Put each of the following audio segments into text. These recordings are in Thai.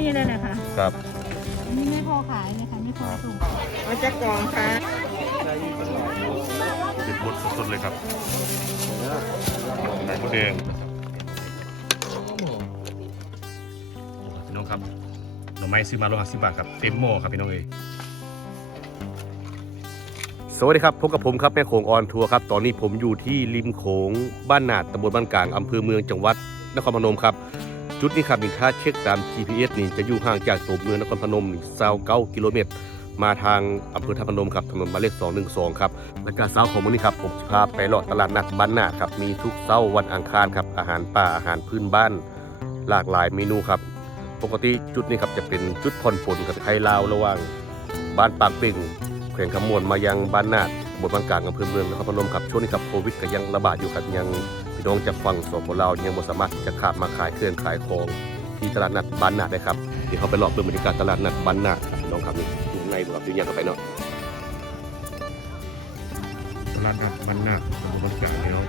นี่เลยนะคะครับอันนี้ไม่พอขายเลยค่ะนี่พอส่งมาจากกล่องค่ะเป็นบดสดๆเลยครับไข่มดแดงพี่น้องครับ หน่อไม้ซื้อมาโลห้าสิบบาทครับ เต็มหม้อครับพี่น้องเอยส วัสดีครับพบกับผมครับแม่โขงออนทัวร์ครับ ตอนนี้ผมอยู่ที่ริมโขงบ้านนาดตำบลบ้านกลางอำเภอเมืองจังหวัดนครพนมครับ จุดนี้ครับนี่ถ้าเช็คตาม GPS นี่จะอยู่ห่างจากตัวเมืองนครพนมนี่29กิโลเมตร มาทางอำเภอท่าพนมครับถนนหมายเลข212 ครับ และการเช้าของวันนี้ครับผมจะพาไปลาะตลาดนัดบ้านนาครับมีทุกเช้าวันอังคารครับอาหารป่าอาหารพื้นบ้าน หลากหลายเมนูครับปกติจุดนี้ครับจะเป็นจุดผ่อนปลนกับไทยลาวระหว่างบ้านปากเป่ง แขวงขมวนมายังบ้านนาดบนบานกลางอำเภอเมืองนครพนมครับช่วงนี้ครับโควิดก็ยังระบาดอยู่ครับยังพี่น้องจากฝั่งสปลาวยังบ่สามารถจะข้ามมาขายเครื่องขายของที่ตลาดนัดบ้านนาดได้ครับเดี๋ยวเขาไปเลาะเบิ่งบรรยากาศตลาดนัดบ้านนาดครับพี่น้องครับนี่อยู่ในบ่ครับอยู่ยังเข้าไปเนาะตลาดนัดบ้านนาตำบลบานกลางแล้ว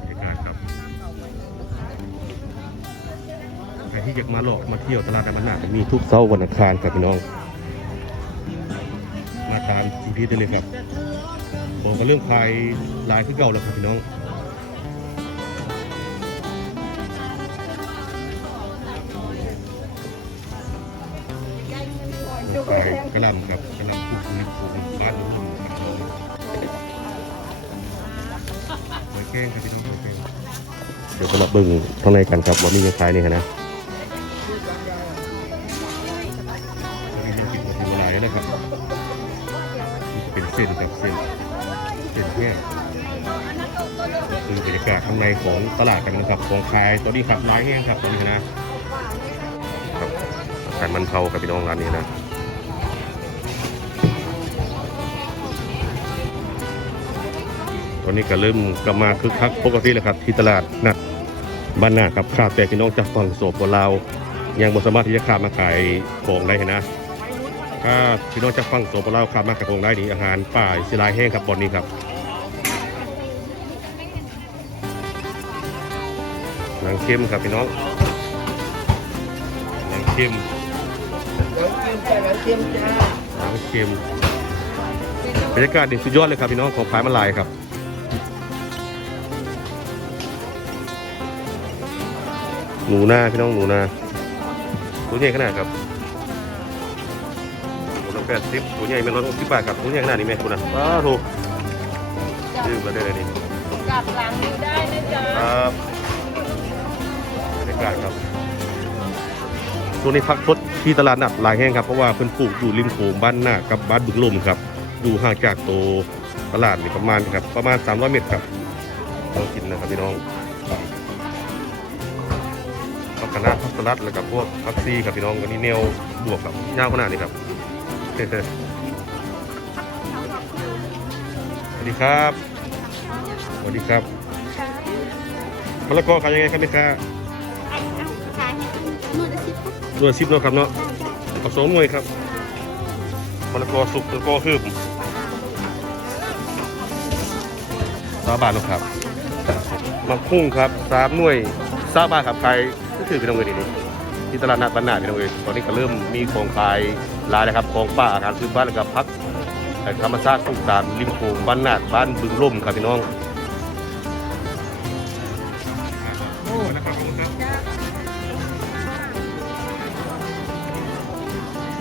บรรยากาศครับใครที่อยากมาหลอกมาเที่ยวตลาดนัดบ้านนาดมีทุกเสาร์วันอังคารครับพี่น้อง อีพีได้เลยครับบอกกันเรื่องขายลายที่เก่าแล้วครับพี่น้องขายกระลำครับกระลำปลูกนปลูกบ้านรุ่นครับหอยแข้งครับพี่น้องหอยแข้งเดี๋ยวก็มาเบิ่งข้างในกันครับว่ามีเงินขายนี่ครับนะ ข้างในของตลาดกันนะครับของขายตอนนี้ครับร้านแห้งครับตอนนี้นะครับอาหารมันเผากับพี่น้องร้านนี้นะตอนนี้ก็เริ่มกลับมาคึกคักปกติแล้วครับที่ตลาดนัดบ้านนาครับข้าแต่พี่น้องจากฝั่งโสปลาวยังบ่สามารถที่จะข้ามมาขายของได้นะถ้าพี่น้องจากฝั่งโสปลาวข้ามมาขายของได้นี่อาหารป่าสิลายแห้งครับบอนนี้ครับ หนังเข้มครับพี่น้องหนังเข้มเดี๋ยวกินแต่ละเค็มจ้าหนังเข้มบรรยากาศดีสุดยอดเลยครับพี่น้องของขายมาลายครับหนูนาพี่น้องหนูนาตัวใหญ่ขนาดครับตัวละแปดสิบตัวใหญ่เป็นร้อยหกสิบบาทครับตัวใหญ่ขนาดนี้ไหมคุณนะว้าวถูกซื้อมาได้เลยนี่กลับหลังดูได้นะจ๊ะครับบรรยากาศครับช่วงนี้พักทดที่ตลาดนัดหลายแห่งครับ เพราะว่าเพิ่นปลูกอยู่ริมโขงบ้านหน้ากับบ้านบึงลมครับอยู่ห่างจากตัวตลาดนี่ประมาณครับประมาณ 300 เมตรครับเรากินนะครับพี่น้องผักคะน้าผักสลัดแล้วกับพวกผักซีครับพี่น้องกันนี่แนวบวกกับย่างขนาดนี้ครับสวัสดีครับสวัสดีครับมะละกอขายยังไงครับแม่ค้า สิบหน่วยสิบเนาะครับเนาะเอาสองหน่วยครับมะละกอสุกมะละกอคืบสาบาทเนาะครับมักคุ้งครับสามหน่วยสาบาทครับขายก็คือพี่น้องเอ้ยนี่ที่ตลาดนัดบ้านนาพี่น้องเอ้ยตอนนี้ก็เริ่มมีของขายหลายแล้วครับของป่าอาหารพื้นบ้านแล้วก็พักธรรมชาติปลูกตามริมโขงบ้านนาดบ้านบึงล่มครับพี่น้อง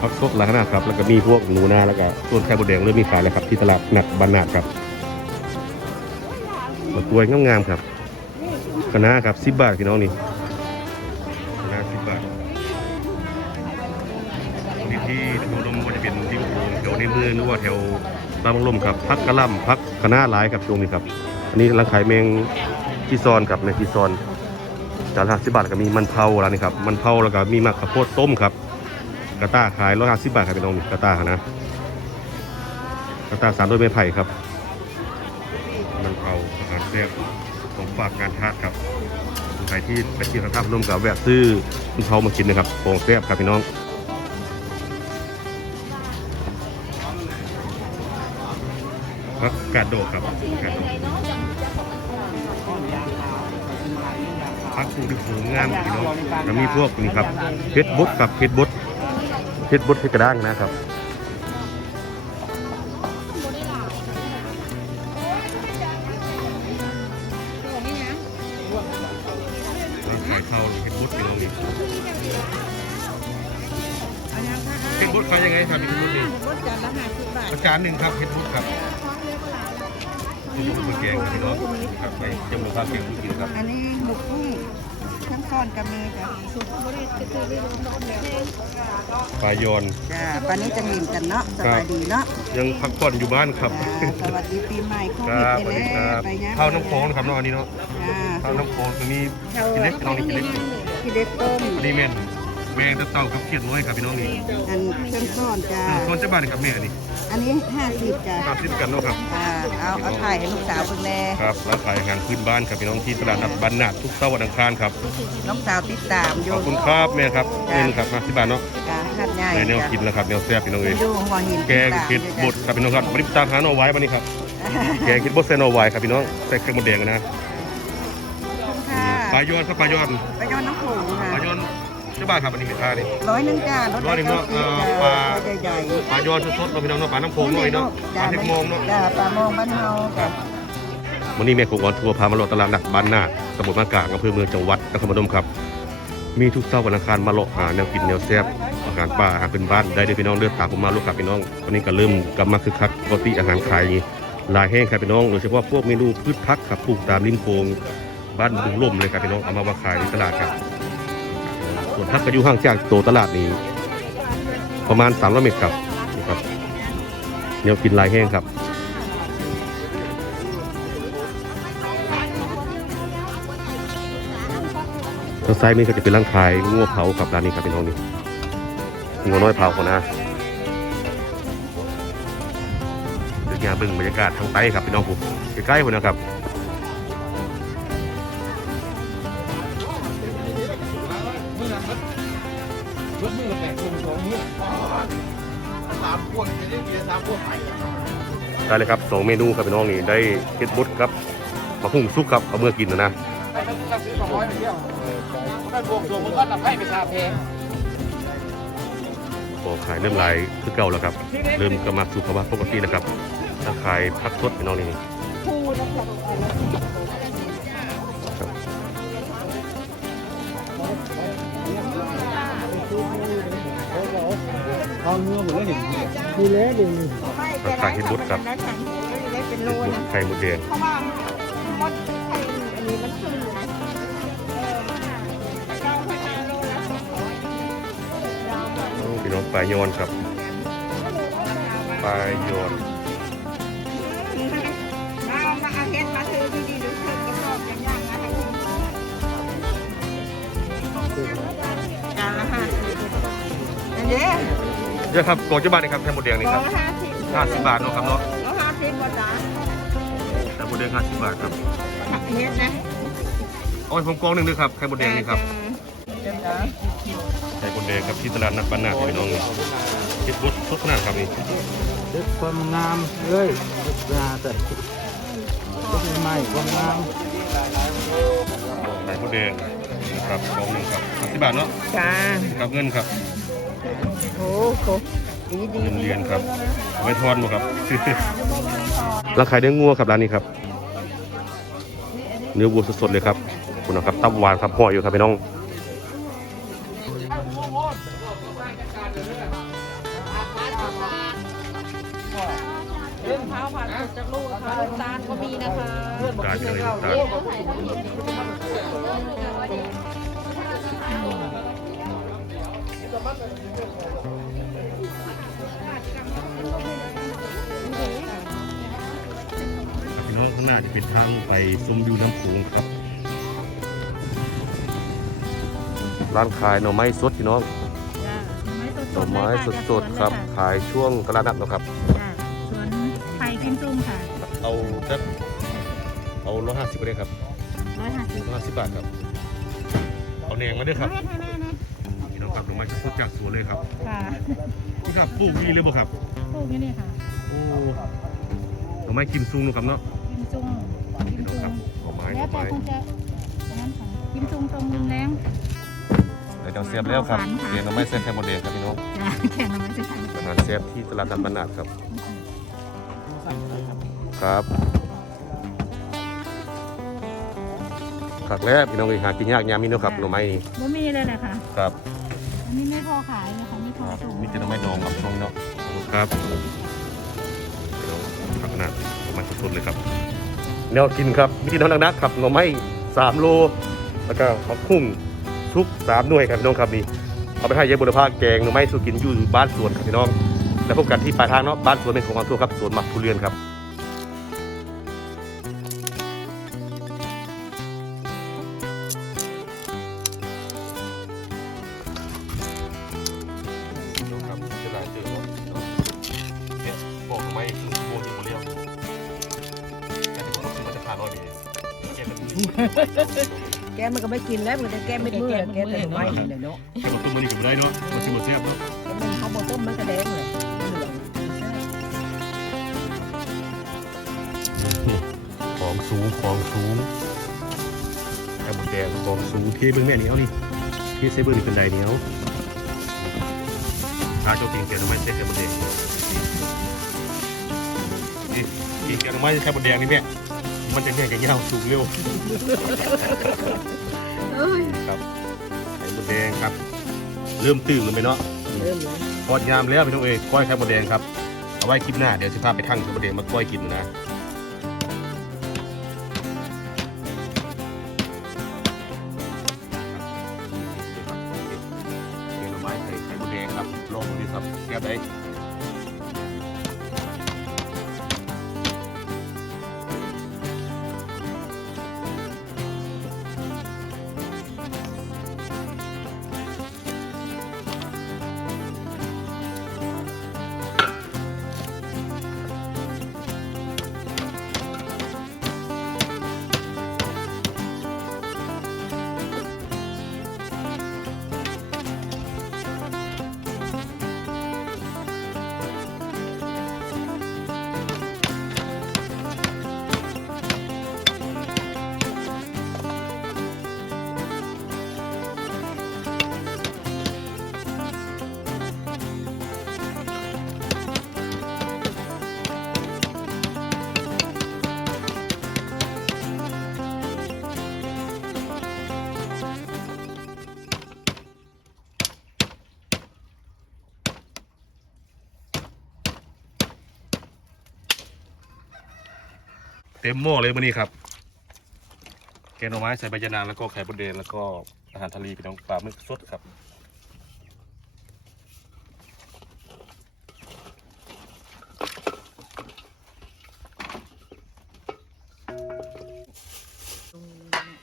พักซบหลายขนาดครับ แล้วก็มีพวกหนูนาแล้วก็ต้นไข่บดแดงเริ่มมีขายแล้วครับที่ตลาดนัดบานนาดครับมะกรวยงามๆครับคณะครับสิบบาทพี่น้องนี่คณะสิบบาทที่ที่แถวลมก็จะเป็นที่โขงแถวในเมืองหรือว่าแถวบางลมครับพักกระล่ำพักคณะหลายครับช่วงนี้ครับ อันนี้กำลังขายแมงจีซอนครับแมงจีซอนจานละสิบบาทก็มีมันเผาแล้วนี่ครับมันเผาแล้วก็มีมะข้าวโพดต้มครับ กระต้าขายร้อยห้าสิบบาทครับพี่น้องนี่กระต้านะกระต้าสารด้วยไม้ไผ่ครับมันเผาอาหารแซ่บของฝากงานทาสครับใคนไทยที่ไปเที่ยวท่าพนมกับแวะซื้อมันเผามากินนะครับของแซ่บครับพี่น้องผักกาดโดกครับผักกาดโดกพักสูตรสูงงามพี่น้องแล้วมีพวกนี่ครับเพชรบดครับเพชรบด เพชรบดเพชรกระด้างนะครับขายข้าวเพชรบดพี่น้องนี่เพชรบดขายยังไงครับเพชรบดนี่รถจานละห้าสิบบาทอาจารย์หนึ่งครับเพชรบดครับเพชรบดเป็นแกงครับพี่น้องครับไปจำนวนข้าวเก่งทุกทีครับ อันนี้หมกกุ้ง ทั้งก้อนกับเมย์จ้ะสุกบริสุทธิ์เลยปลายอน จ้าปานนี้จะมีกันเนาะสบายดีเนาะยังพักผ่อนอยู่บ้านครับจ้าสวัสดีปีใหม่โคควิดรับไปสวัสดีคแล้รัวบไปยังข้าวน้ำโค้งนะครับน้องอันนี้เนาะจ้าข้าวน้ำโค้งตรงนี้กินเล็กน้องนี่กินเล็กกินเล็กต้มอันนี้แม่น แมงตะเต่ากับเขียดน้อยครับพี่น้องนี่อันเครื่องก้อนจ้าส่วนเจ้าบ้านนี่ครับแม่อันนี้อันนี้ห้าสิบจ้าครับซิมกันเนาะครับ อ่าเอาเอาถ่ายให้ลูกสาวเพิ่งแลครับร้านขายอาหารพื้นบ้านครับพี่น้องที่ตลาดนัดบ้านนาดทุกเสาร์วันอังคารครับ น้องสาวติดตามอขยู่อบคุณครับแม่ครับเงินครับมาที่บ้านเนาะจ้าหัดใหญ่ในแนวจ้ากินแล้วครับแนวแซ่บพี่น้องเอ้ยอยู่หัวหินแกงเห็ดบดครับพี่น้องครับมาดิตามหาหน่อไว้บ้านนี้ครับ แกงเห็ดบดใส่หน่อไว้ครับพี่น้องใส่เครื่องมดแดงนะค่ะปลายอนครับปลายอนไปย้อนน้ำโขงค่ะ ปลายอนเจ้าบ้านครับอันนี้เป็นท่านี่ ร้อยหนึ่งจ้าร้อยหนึ่งเนอะเอ่อปปลาลา ใหญ่ปลายอนสดๆเนาะพี่น้องเนาะปลาน้ำโขงหน่อยเนาะปลาเทกโมงเนาะ จ้าปลามองบ้านเฮาครับ วันนี้แม่คงออนทัวร์พามาเลาะตลาดนัดบ้านนาตำบลบ้านกลางอำเภอเมืองจังหวัดนครพนมครับ มีทุกเช้าวันอังคารมาเลาะหาแนวกินแนวแซ่บอาหารป่าอาหารเป็นบ้านได้เด้อพี่น้องเลือกตามผมมาลูกครับพี่น้องวันนี้ก็เริ่มกลับมาคึกคักปกติอาหารขายหลายแห้งครับพี่น้องโดยเฉพาะพวกเมนูพืชผักครับปลูกตามริมโขงบ้านบุงล่มเลยครับพี่น้องเอามามาขายในตลาดครับส่ วนผักก็อยู่ห่างจากตัวตลาดนี้ ประมาณ300เมตรครับนี่ครับแนวกินลายแห้งครับทางซ้ายมือก็จะเป็นร้านขายงัวเผากับร้านนี้ครับเป็นห้องนี้งัวน้อยเผาคนนะเดี๋ยวงานเบิ่งบรรยากาศทางใต้ครับพี่น้องผมใกล้ๆคนนะครับ ได้เลยครับสองเมนูครับพี่น้องนี่ได้เฮ็ดบุดครับมะฮุ่งซุกครับเอาเมื่อกินนะนะพอขายเริ่มหลายคือเก่าแล้วครับ เริ่มกลับมาสู่ภาวะปกตินะครับถ้าขายพักสดพี่น้องนี่ครับราคาเห็ ดบุดครับเห็ดบุดไข่มดแดงเพราะว่ามดไข่อันนี้มันขึ้นนะเออเก้าพันห้าโลละสองร้อยโอ้พี่น้องปลายอนครับ ปลายอนเอามาเอาเฮ็ดมาถือดีๆหรือถือกระสอบย่างๆนะคะจานละห้าสิบอันนี้ เยอะครับกองเจ้าบ้านนี่ครับไข่มดแดงนี่สอครังบห้าสิบห้าสิบบาทเนาะครับเนาะแล้วห้าสิบกว่าจ้าไข่มดแดงห้าสิบบาทครับเฮ็ดนะเอาให้ผมกองหนึ่งด้วยครับไข่มดแดงนี่ครับจ้าไข่มดแดงครับที่ตลาดนัดบ้านนาพี่น้องนี่เห็ดบุดสดขนาดครับนี่เด็กความงามเอ้ยเด็กงามแต่เด็กใหม่ความงามไข่มดแดงนะครับกองหนึ่งครับห้าสิบบาทเนาะจ้า ครับเงินครับ โอ้โหดีดีเงินเรียนครับเอาไม่ทอนมาครับร้านขายเนื้องัวครับร้านนี้ครับ เนื้อวัวสดๆเลยครับขอบคุณนะครับตับหวานครับห่ออยู่ครับพี่น้องเรื่องเท้าผ่านสุดจากลูกค่ะลูกตาลก็มีนะคะกลายเป็นเลยน้ำตาล พี่น้องข้างหน้าจะเป็นทางไปซุ้มวิวน้ำโขงครับ ร้านขายหน่อไม้สดพี่น้องจ้าหน่อไม้สดๆครับ ขายช่วงตลาดนัดเนาะครับจ้าสวนไผ่กิมซุ่มค่ะเอาสักเอาร้อยห้าสิบก็ได้ครับร้อยห้าสิบร้อยห้าสิบบาทครับ เอาแหนงมาด้วยครับแม่แม่แม่แม่พี่ น้องครับดอกไม้สดๆจากสวนเลยครับค่ะนี่ครับปลูกนี่เลยบ่ครับ ปลูกอยู่นี่ค่ะโอ้ดอกไม้กิมซุงเนาะครับเนาะกิมซุ่มกิมพี่น้องซุ่ครับมดอกไม้ดแล้อวกแต่ไม้คงจะอันนั้นค่ะกิมซุ่มโตแรงเดี๋ยวจะเสียบแล้วครับเดี๋ยวเราไม่เสียบไข่มดแดงครับพี่น้องจ้าแข่งทำไมจะใช่อาหารเสียบที่ตลาดนัดบรรณาดครับ ครับขักแล้วพี่น้องเอ้ยหากินยากยามนี้เนาะครับหน่อไม้นี่บ่มีเลยแหละค่ะ ครับ อันนี้ไม่พอขายนะคะนี่พอส่งมีแต่หน่อไม้ดองครับน้องเนาะครับผักหนักหน่อไม้สดๆเลยครับแนวกินครับวิธีทำนักๆครับหน่อไม้สามโล แล้วก็ผักคุ้งทุกสามหน่วยครับพี่น้องครับนี่เอาไปให้ยายบุรพาแกงหน่อไม้สู้กินอยู่บ้านสวนครับพี่น้อง แล้วพบกันที่ปลายทางเนาะบ้านสวนเป็นของความทั่วครับสวนหมักทุเรียนครับ แกมันก็ไม่กินแล้วมันจะแกไม่มือแกแต่หนูไม่เลยเนาะแกมาตุ้มมันนี่ก็ได้เนาะมาซื้อมาแซ่บเนาะแกมันเขาบอกต้มมันกระแดงเลยเหลืองของสูงของสูงแค่หมดแดงของสูงเทเบิ้งแม่เหนียวนี่เทเซเบิ้งนี่เป็นไดเหนียวอาเจ้ากินแกงทำไมเซ็ตแค่หมดแดงนี่กินแกงทำไมแค่หมดแดงนี่แม่ มันจะแม่แกงยาวสูงเร็วเอ้ยครับไข่หมดแดงครับ เริ่มตื่นกันไปเนาะเริ่มแล้วพอดยามแล้วพี่น้องเอ้ยก้อยไข่หมดแดงครับเอาไว้คลิปหน้าเดี๋ยวสิพาไปทั้งไข่หมดแดงมาก้อยกินนะ ต็มหม้อเลยวันนี้ครับ แกงหน่อไม้ใส่ใบยะนางแล้วก็ไข่มดแดงแล้วก็อาหารทะเลพี่น้องปลาหมึกสดครับ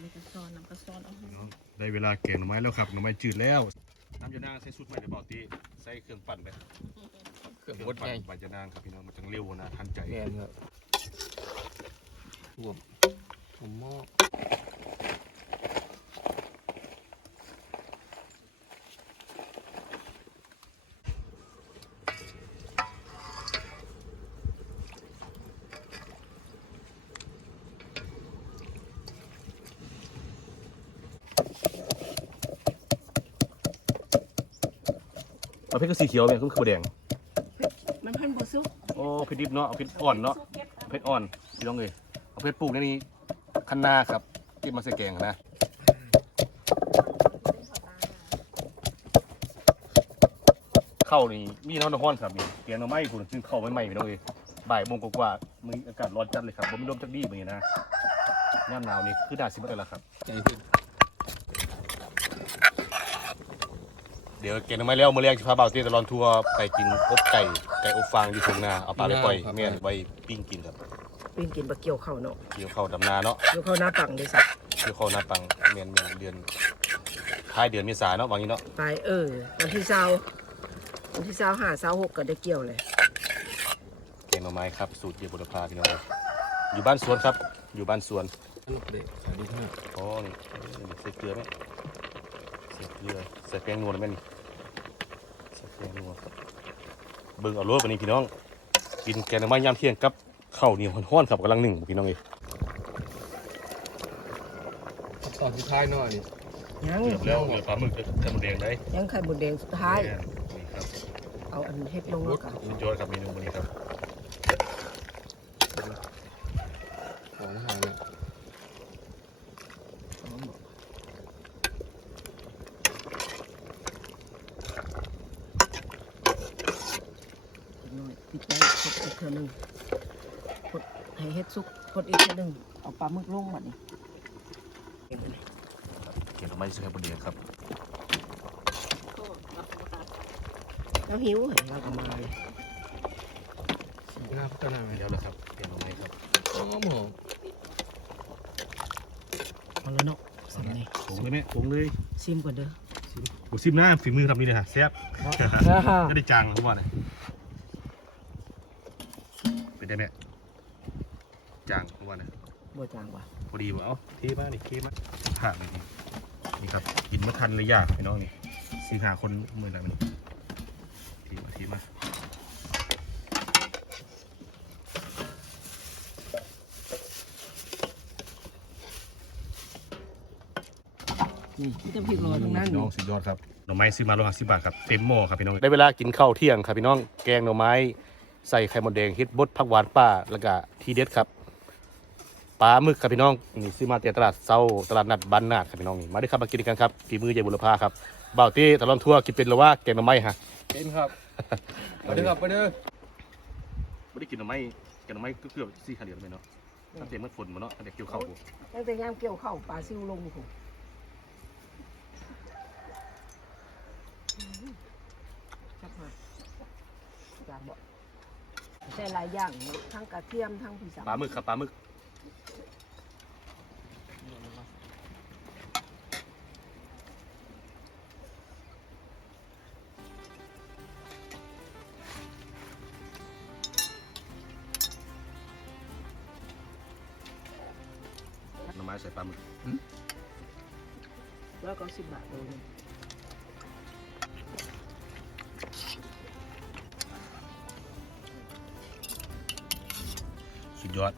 มันก็ซ้อนน้ำก็ซ้อนเอาได้เวลาแกงหน่อไม้แล้วครับหน่อไม้จืดแล้วน้ำยะนางใส่สูตรใหม่เดี๋ยวบอกตีใส่เครื่องปั่นไปเครื่องเครื่บอดงปั่ใหญ่นใบยะนางครับพี่น้องมันจังเร็วนะทันใจ แกนครับรวมผมหม้อเอาพริกกระสีเขียวเนี่ยคือไข่มดแดง มันเพิ่นบ่ซุกโอ้เผ็ดดิบเนาะเอาเผ็ดอ่อนเนาะเผ็ดอ่อนพี่น้องเอ้ย เอาเผ็ดปลูกในนี้คันนาครับ ที่มาใส่แกงอะนะเข้าวนี่มีน้ำน้ำห้อนครับนี่เตียนเอาไม้คุณซึ่งเข้าไว้ใหม่พี่น้องเอ้ยบ่ายโมงกว่าๆมืออากาศร้อนจัดเลยครับผมไม่ร่มจักดีมือนะย่ามหนาวนี่คือดาสิบัดแล้วครับใจขึ้นเดี๋ยวเกณฑ์เอาไม้แล้วมือแรงจะพาเบาเตี้ยตลอนทัวร์ไปกินอบไก่ไก่อบฟางอยู่ทุ่งนาเอาปลาไปปล่อยแม่นไว้ปิ้งกินครับ ปีนกินบะเกี่ยวข้าวเนาะเกี่ยวเข้าวดำนาเนาะเกี่ยวข้าวหน้าปังด้วยสักเกี่ยวเข้าวนาปังเมียนเมียนเดือนท้ายเดือนเมษาเนาะวางนี้เนาะไปเออวันที่เช้าวันที่เช้าห้าเช้าหกก็ได้เกี่ยวเลยแกงหน่อไม้ครับสูตรเยี่ยบุรพาพี่น้องอยู่บ้านสวนครับ อยู่บ้านสวนลูกเด็กขายดีมากอ๋อนี่ใส่เกลือไหมใส่เกลือใส่แป้งนัวได้ไหมนี่ใส่แป้งนัวครับเบิ่งเอารสวันนี้พี่น้องกินแกงหน่อไม้ยามเที่ยงกับ ข้าวเหนียวห้อนๆครับกำลังหนึ่งพี่น้องเอ้ยตอนสุดท้ายหน่อยยังเหลือแล้วเหลือปลาหมึกกับไข่มดแดงได้ยังไข่บดแดงสุดท้าย นี่ครับเอาอันเฮ็ดลงแล้วกันสุดยอดครับเมนูวันนี้ครับของอาหารเนี่ยน้อยปิดไว้กดอีกเท่านึงกด ให้เฮ็ดสุกกดอีกเท่านึงเอาปลาหมึกลงบัดนี้เขียนออกมาใส่ไข่มดแดงครับแล้วหิวให้เราก็มาเลยหน้าพัฒนาไปเดี๋ยวแล้วครับเขียนออกมาครับอ๋อหมอเอาแล้วเนาะสำเนียงผงเลยแม่ผงเลยซิมก่อนเด้อโอ้ซิมหน้าฝีมือทำนี่เลยฮะแซ่บอ่าฮะก็ได้จางทุกวันเลยเป็นได้ไหม จางทุกวันเลยบ่จางว่ะพอดีว่ะเอ้าเทมานี่เทมาผ่าเลยนี่นี่ครับกินเมื่อทันเลยยากพี่น้องนี่สี่หาคนเมื่อไหร่มันทีมาทีมานี่ที่จะพริกโรยตรงนั้นพี่น้องสุดยอดครับหน่อไม้ซื้อมาโลห้าสิบบาทครับเต็มหม้อครับพี่น้องได้เวลากินข้าวเที่ยงครับพี่น้องแกงหน่อไม้ใส่ไข่มดแดงเฮ็ดบดผักหวานป้าแล้วก็ทีเด็ดครับป ลาหมึกครับพี่น้องนี่ซื้อมาจากตลาดเซาตลาดนัดบ้านนาดครับพี่น้องนี่มาได้ครับมากินกันครับฝีมือยายบุรพาครับบ่าวตี้ตลอดทั่วกินเป็นหรือว่าแกงหน่อไม้ฮะเป็นครับไปเด้อครับไปเด้อไม่ได้กินหน่อไม้แกงหน่อไม้ก็เกือบสี่ขาเดียวเลยเนาะตั้งแต่เมื่อฝนมาเนาะตั้งแต่เกี่ยวข้าวกูตั้งแต่ยามเกี่ยวข้าวปลาซิวลงกูจักมาจางบ่ใส่หลายอย่างทั้งกระเทียมทั้งผีสามปลาหมึกครับปลาหมึก หน่อไม้ใส่ปลาหมึกแล้วก็สิบบาทโลนึงสุดยอด